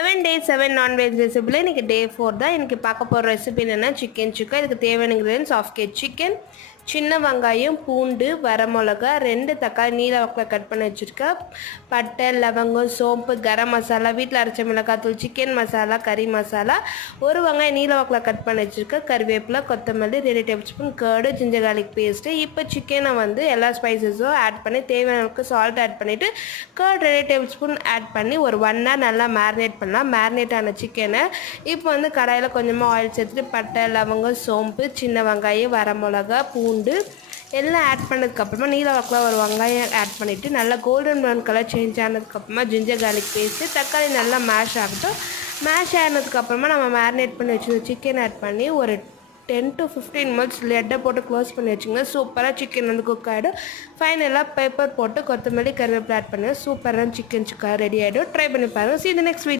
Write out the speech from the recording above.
7 days 7 non veg ரெசிபியில் இன்றைக்கி டே 4 தான். இன்றைக்கி பார்க்க போகிற ரெசிபி என்னென்னா சிக்கன் சுக்கா. இதுக்கு தேவையான இன்க்ரீடியன்ஸ் ஆஃப் கேஜ் சிக்கன், சின்ன வெங்காயம், பூண்டு, வரமிளகா, 2 தக்காளி நீல வாக்கில் கட் பண்ணி வச்சுருக்கேன், பட்டை, லவங்கம், சோம்பு, கரம் மசாலா, வீட்டில் அரைச்ச மிளகாத்தூள், சிக்கன் மசாலா, கறி மசாலா, 1 வெங்காயம் நீல வாக்கில் கட் பண்ணி வச்சுருக்கேன், கருவேப்பிலை, கொத்தமல்லி, 2 table spoon curd, ginger garlic paste. இப்போ சிக்கனை வந்து எல்லா ஸ்பைசஸும் ஆட் பண்ணி தேவையான அளவுக்கு சால்ட் ஆட் பண்ணிவிட்டு கர்டு 2 டேபிள் ஸ்பூன் ஆட் பண்ணி ஒரு 1 hour நல்லா மேரினேட் பண்ணலாம். மேரினேட் ஆன சிக்கனை இப்போ வந்து கடாயில் கொஞ்சமாக ஆயில் சேர்த்துட்டு பட்டை, லவங்கம், சோம்பு, சின்ன வெங்காயம், வரமிளகா, பூண்டு எல்லாம் ஆட் பண்ணதுக்கப்புறமா நீல வாக்கில் ஒரு வெங்காயம் ஆட் பண்ணிவிட்டு நல்லா கோல்டன் ப்ரௌன் கலர் சேஞ்ச் ஆனதுக்கப்புறமா ஜிஞ்சர் கார்லிக் பேஸ்ட்டு, தக்காளி நல்லா மேஷ் ஆகட்டும். மேஷ் ஆனதுக்கப்புறமா நம்ம மேரினேட் பண்ணி வச்சுருந்த சிக்கன் ஆட் பண்ணி ஒரு 10 to 15 minutes லெட்டை போட்டு க்ளோஸ் பண்ணி வச்சுங்க. சூப்பராக சிக்கன் வந்து குக் ஆகிடும். ஃபைனலாக பெப்பர் போட்டு கொத்தமல்லி, கருவேப்பிலை ஆட் பண்ணுங்கள். சூப்பராக சிக்கன் சுக்கா ரெடி ஆகிடும். ட்ரை பண்ணி பாருங்கள். See you in the next video.